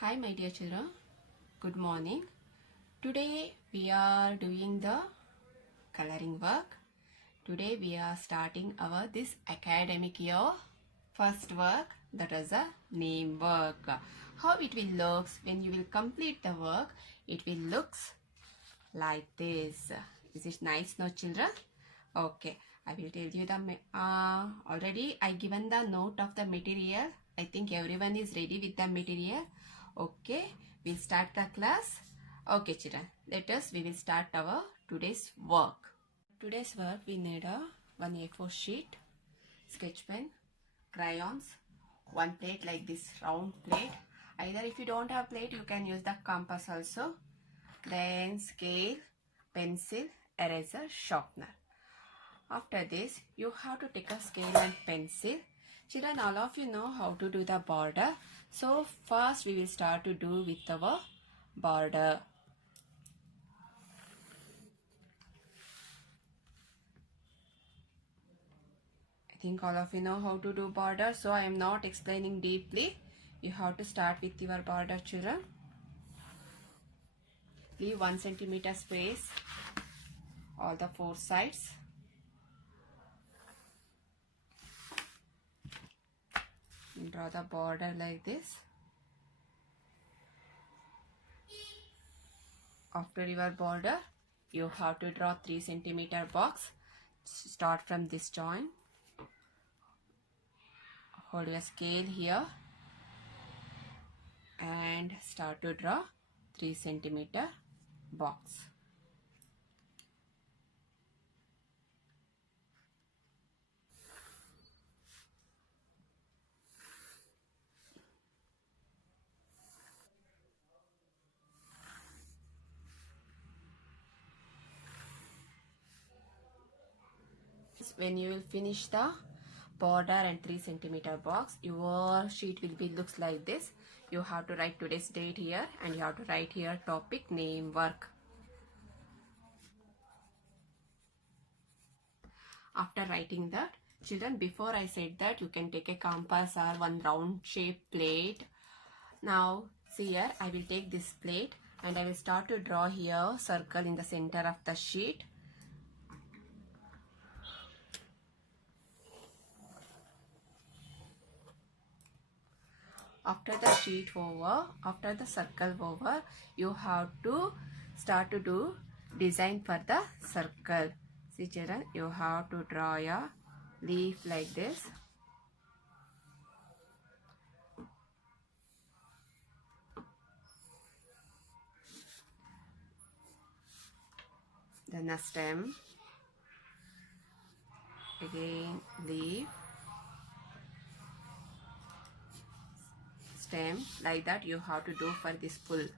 Hi my dear children, good morning. Today we are doing the coloring work. Today we are starting our this academic year first work, that is a name work. How it will looks when you will complete the work, it will looks like this. Is it nice, no children? Okay, I will tell you the already I given the note of the material. I think everyone is ready with the material. Okay, we'll start the class. Okay children, we will start our today's work. Today's work we need a 1 A4 sheet, sketch pen, crayons, one plate like this round plate. Either if you don't have plate, you can use the compass also. Then scale, pencil, eraser, sharpener. After this, you have to take a scale and pencil. Children, all of you know how to do the border. So first we will start to do with our border. I think all of you know how to do border. So I am not explaining deeply. You have to start with your border, children. Leave 1 centimeter space all the 4 sides. Draw the border like this. After your border, you have to draw 3 centimeter box. Start from this joint. Hold your scale here and start to draw 3 centimeter box. When you will finish the border and 3 centimeter box, your sheet will be looks like this. You have to write today's date here and you have to write here topic, name, work. After writing that, children, before I said that you can take a compass or one round shape plate. Now see here, I will take this plate and I will start to draw here circle in the center of the sheet. After the sheet over, after the circle over, you have to start to do design for the circle. See children, you have to draw a leaf like this. Then a stem. Again leaf. Stem, like that you have to do for this full.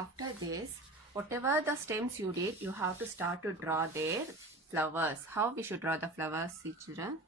After this, whatever the stems you did, you have to start to draw their flowers. How we should draw the flowers, see children?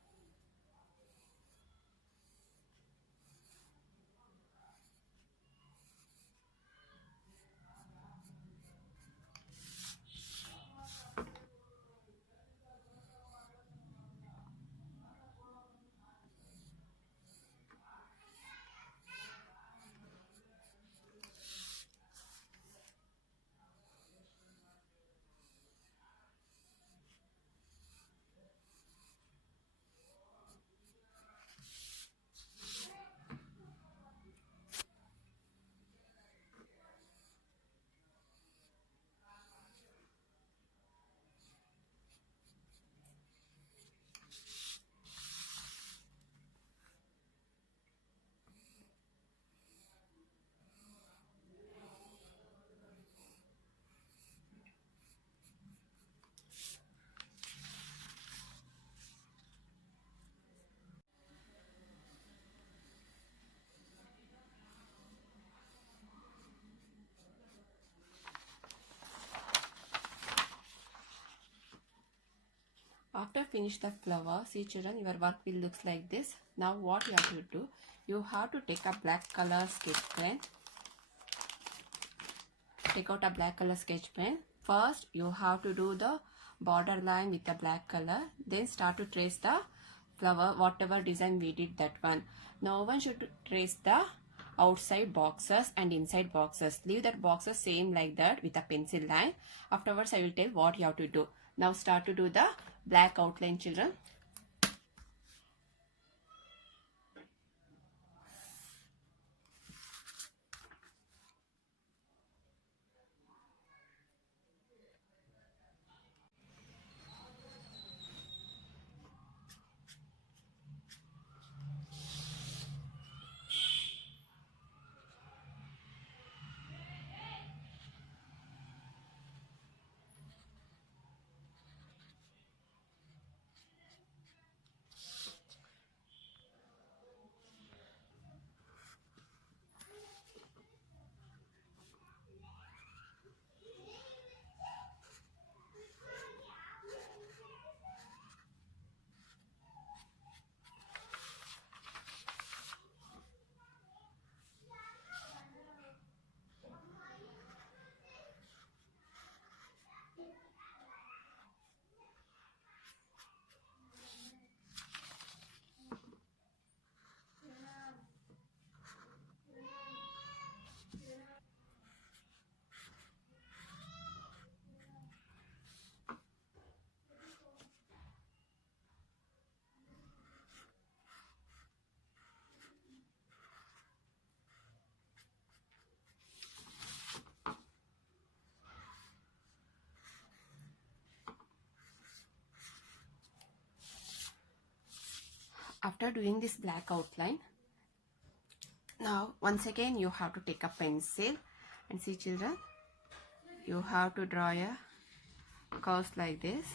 After finish the flower, see children, your work will looks like this. Now what you have to do, you have to take a black color sketch pen. Take out a black color sketch pen. First you have to do the border line with the black color, then start to trace the flower, whatever design we did, that one. No one should trace the outside boxes and inside boxes. Leave that boxes same like that with a pencil line. Afterwards I will tell what you have to do. Now start to do the black outline, children. After doing this black outline, now once again you have to take a pencil and see children, you have to draw a curve like this.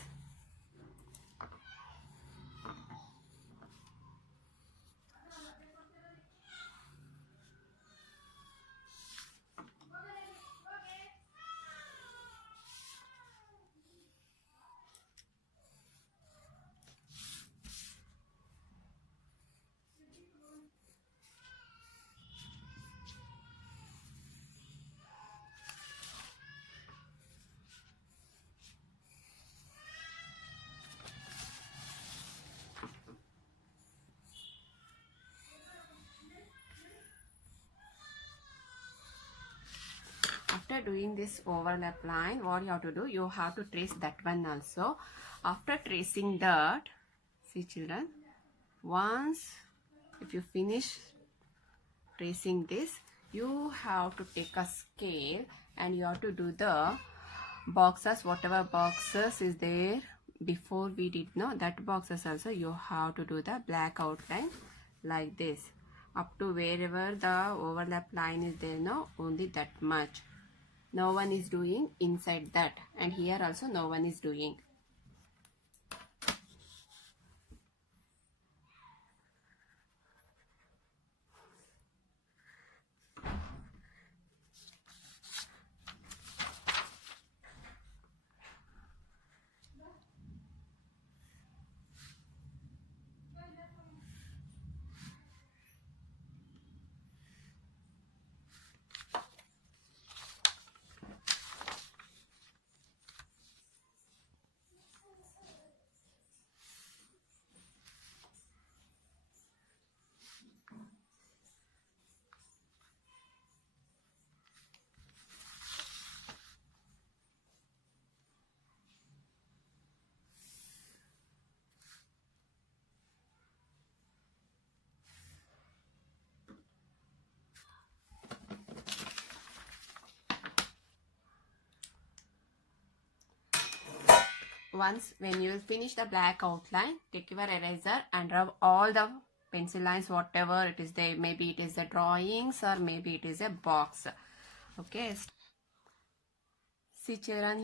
After doing this overlap line, what you have to do, you have to trace that one also. After tracing that, see children, once if you finish tracing this, you have to take a scale and you have to do the boxes, whatever boxes is there before we did that boxes also you have to do the black outline like this, up to wherever the overlap line is there, only that much. No one is doing inside that, and here also no one is doing. Once when you will finish the black outline, take your eraser and rub all the pencil lines, whatever it is there. Maybe it is the drawings or maybe it is a box. Okay. See children,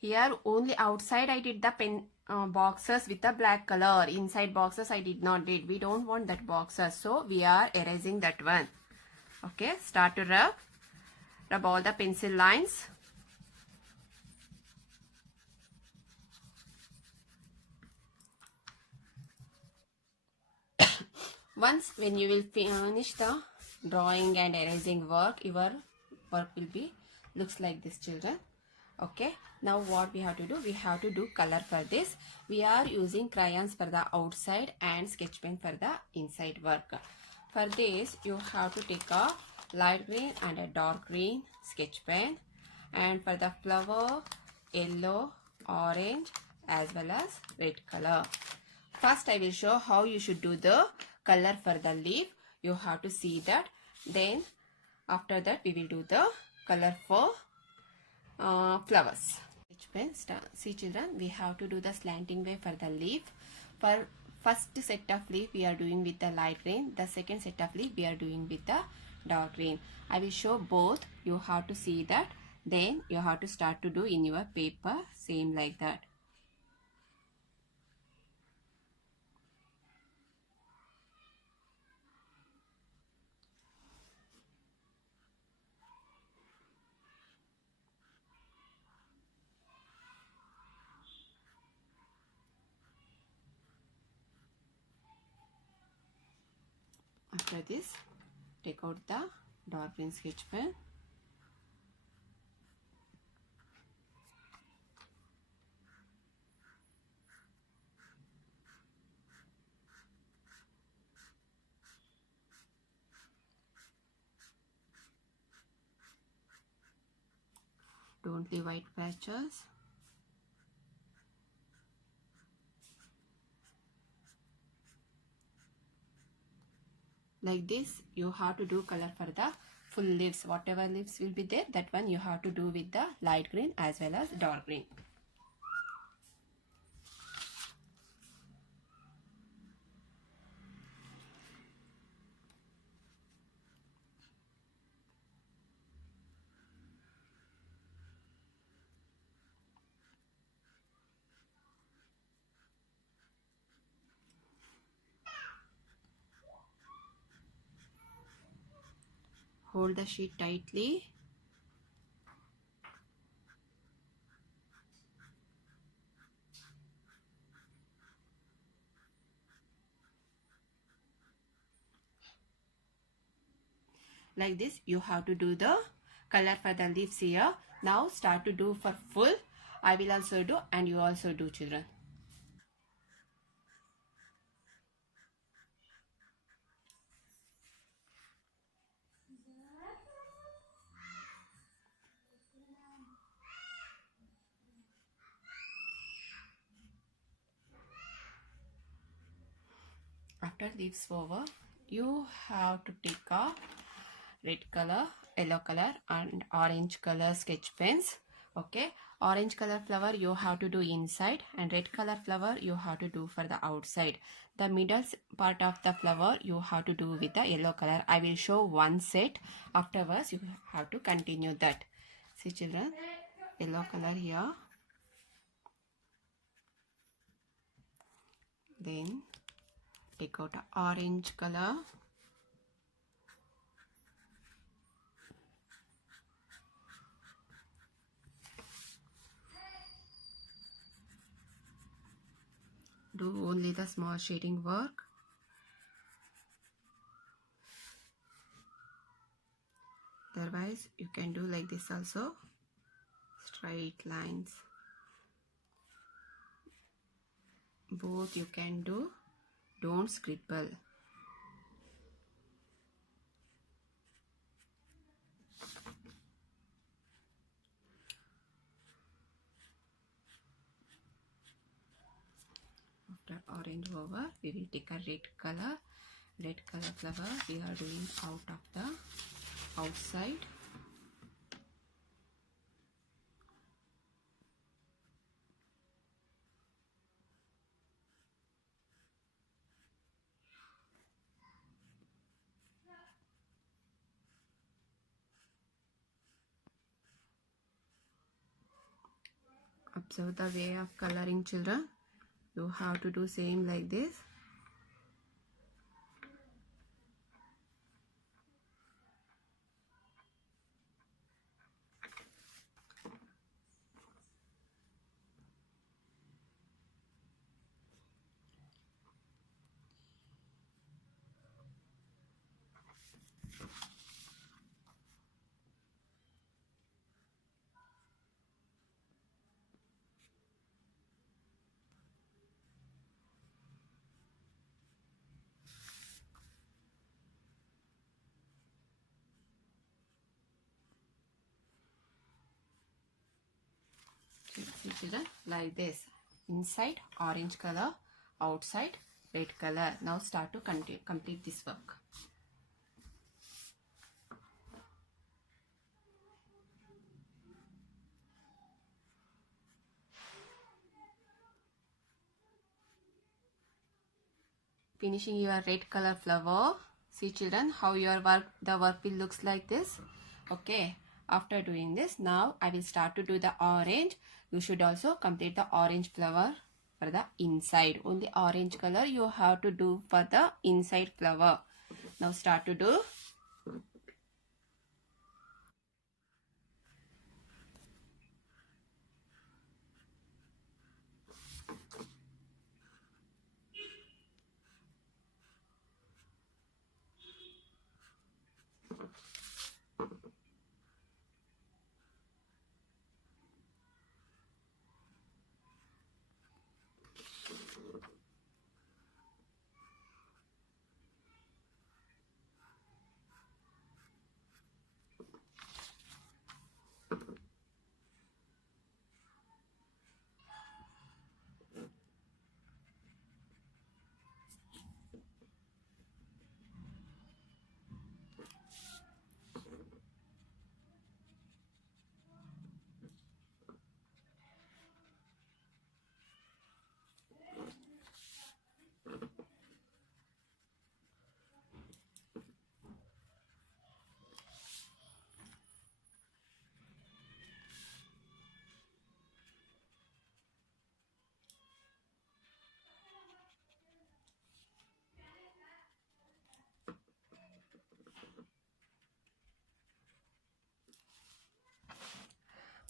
here only outside I did the pen boxes with the black color. Inside boxes I did not did. We don't want that boxes, so we are erasing that one. Okay. Start to rub all the pencil lines. Once when you will finish the drawing and erasing work, your work will be looks like this, children. Okay, now what we have to do, we have to do color for this. We are using crayons for the outside and sketch pen for the inside work. For this you have to take a light green and a dark green sketch pen, and for the flower, yellow, orange as well as red color. First I will show how you should do the color for the leaf. You have to see that. Then after that we will do the color for flowers. See children, we have to do the slanting way for the leaf. For first set of leaf we are doing with the light green. The second set of leaf we are doing with the dark green. I will show both. You have to see that. Then you have to start to do in your paper same like that. After this, take out the dark green sketch pen. Don't leave white patches. Like this, you have to do color for the full leaves. Whatever leaves will be there, that one you have to do with the light green as well as dark green. Hold the sheet tightly. Like this, you have to do the color for the leaves here. Now start to do for full. I will also do and you also do, children. After leaves over, you have to take a red color, yellow color and orange color sketch pens. Okay, orange color flower you have to do inside and red color flower you have to do for the outside. The middle part of the flower you have to do with the yellow color. I will show one set. Afterwards you have to continue that. See children, yellow color here. Then take out a orange color. Do only the small shading work. Otherwise you can do like this also, straight lines. Both you can do, don't scribble. After orange over, we will take a red color flower we are doing out of the outside. Observe the way of coloring, children. You have to do same like this. children, like this. Inside orange color, outside red color. Now start to complete this work. Finishing your red color flower. See children, how the work will looks like this. Okay, after doing this, now I will start to do the orange. You should also complete the orange flower for the inside. Only orange color you have to do for the inside flower. Now start to do.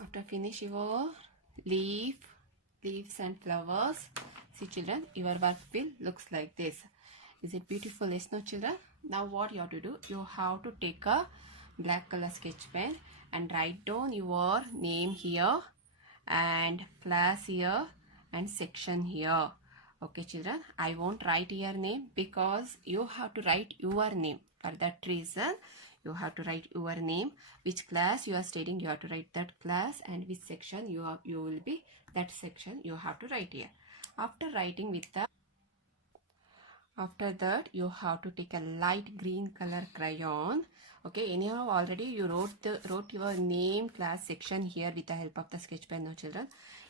After finish your leaves and flowers, see children, your work will looks like this. Is it beautiful? Yes, no children? Now what you have to do, you have to take a black color sketch pen and write down your name here and class here and section here. Okay children, I won't write your name because you have to write your name. For that reason, you have to write your name, which class you are studying, you have to write that class, and which section you will be, that section you have to write here. After writing with the, after that you have to take a light green color crayon. Okay, anyhow already you wrote your name, class, section here with the help of the sketch pen now children.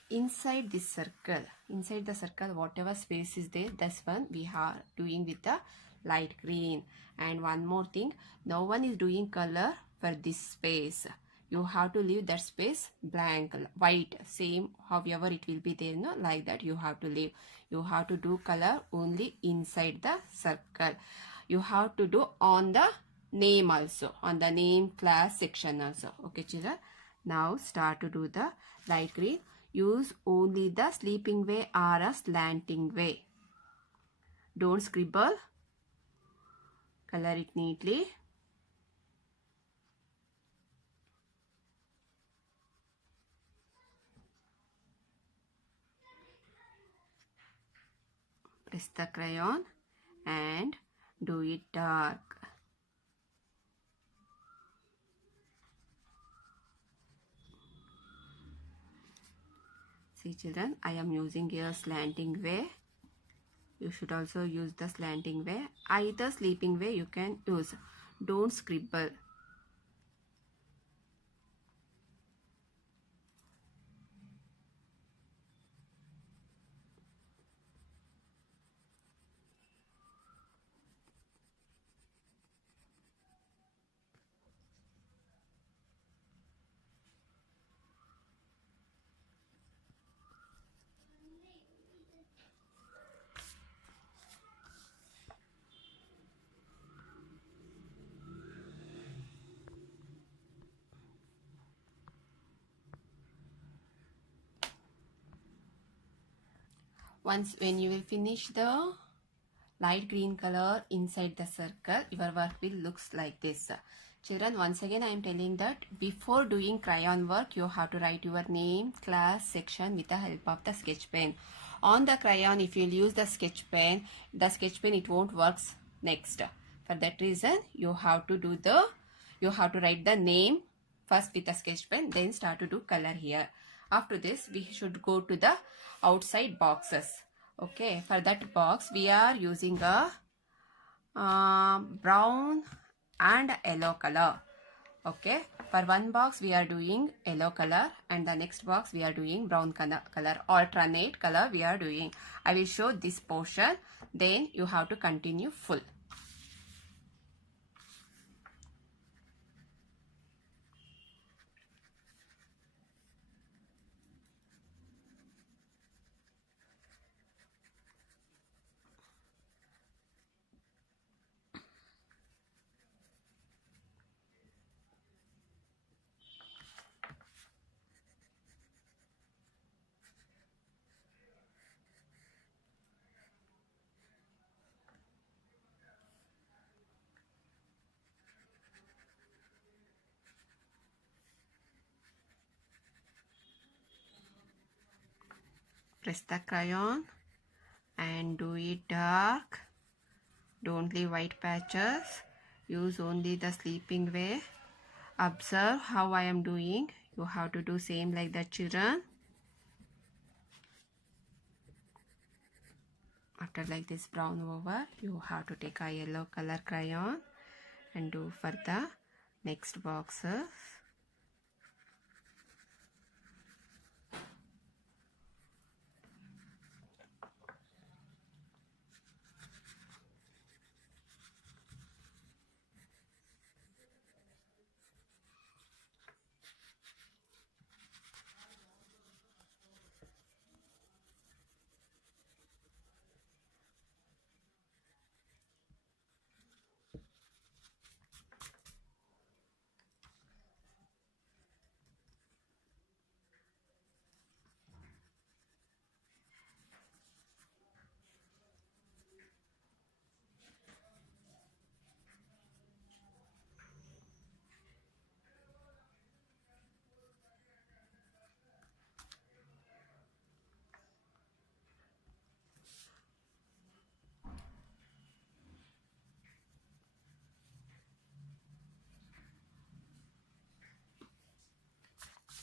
Inside this circle, inside the circle, whatever space is there, that's one we are doing with the light green. And one more thing, no one is doing color for this space. You have to leave that space blank, white, same however it will be there, no, like that you have to leave. You have to do color only inside the circle. You have to do on the name also, on the name, class, section also. Okay children, now start to do the light green. Use only the sleeping way or a slanting way. Don't scribble. Color it neatly. Press the crayon and do it dark. See children, I am using a slanting way. You should also use the slanting way. Either sleeping way you can use. Don't scribble. Once when you will finish the light green color inside the circle, your work will looks like this. Children, once again I am telling that before doing crayon work, you have to write your name, class, section with the help of the sketch pen. On the crayon, if you use the sketch pen, it won't works next. For that reason, you have to write the name first with the sketch pen, then start to do color here. After this, we should go to the outside boxes. Okay, for that box, we are using a brown and yellow color. Okay, for one box we are doing yellow color and the next box we are doing brown color, alternate color we are doing. I will show this portion, then you have to continue full. Press the crayon and do it dark. Don't leave white patches. Use only the sleeping way. Observe how I am doing. You have to do same like the children. After like this brown over, you have to take a yellow color crayon and do for the next boxes.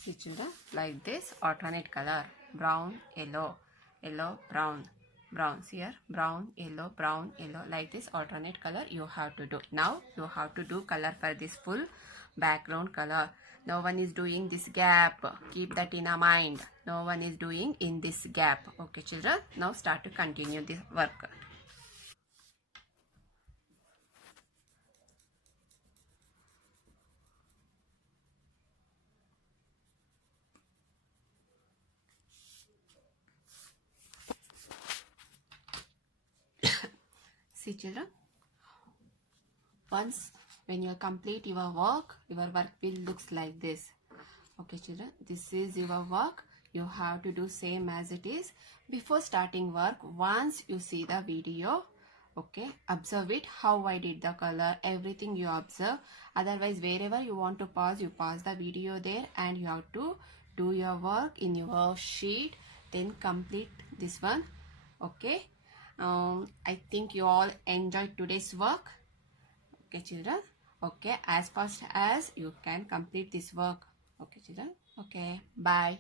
See children, like this alternate color, brown, yellow, yellow, brown, brown. See here, brown, yellow, like this alternate color you have to do. Now you have to do color for this full background color. No one is doing this gap. Keep that in a mind. No one is doing in this gap. Okay children, now start to continue this work. See children, once when you complete your work will looks like this. Okay children, this is your work. You have to do same as it is. Before starting work, once you see the video, okay, observe it, how I did the color, everything you observe. Otherwise, wherever you want to pause, you pause the video there and you have to do your work in your sheet, then complete this one. Okay, I think you all enjoyed today's work. Okay children, okay, as fast as you can complete this work. Okay children, okay, bye.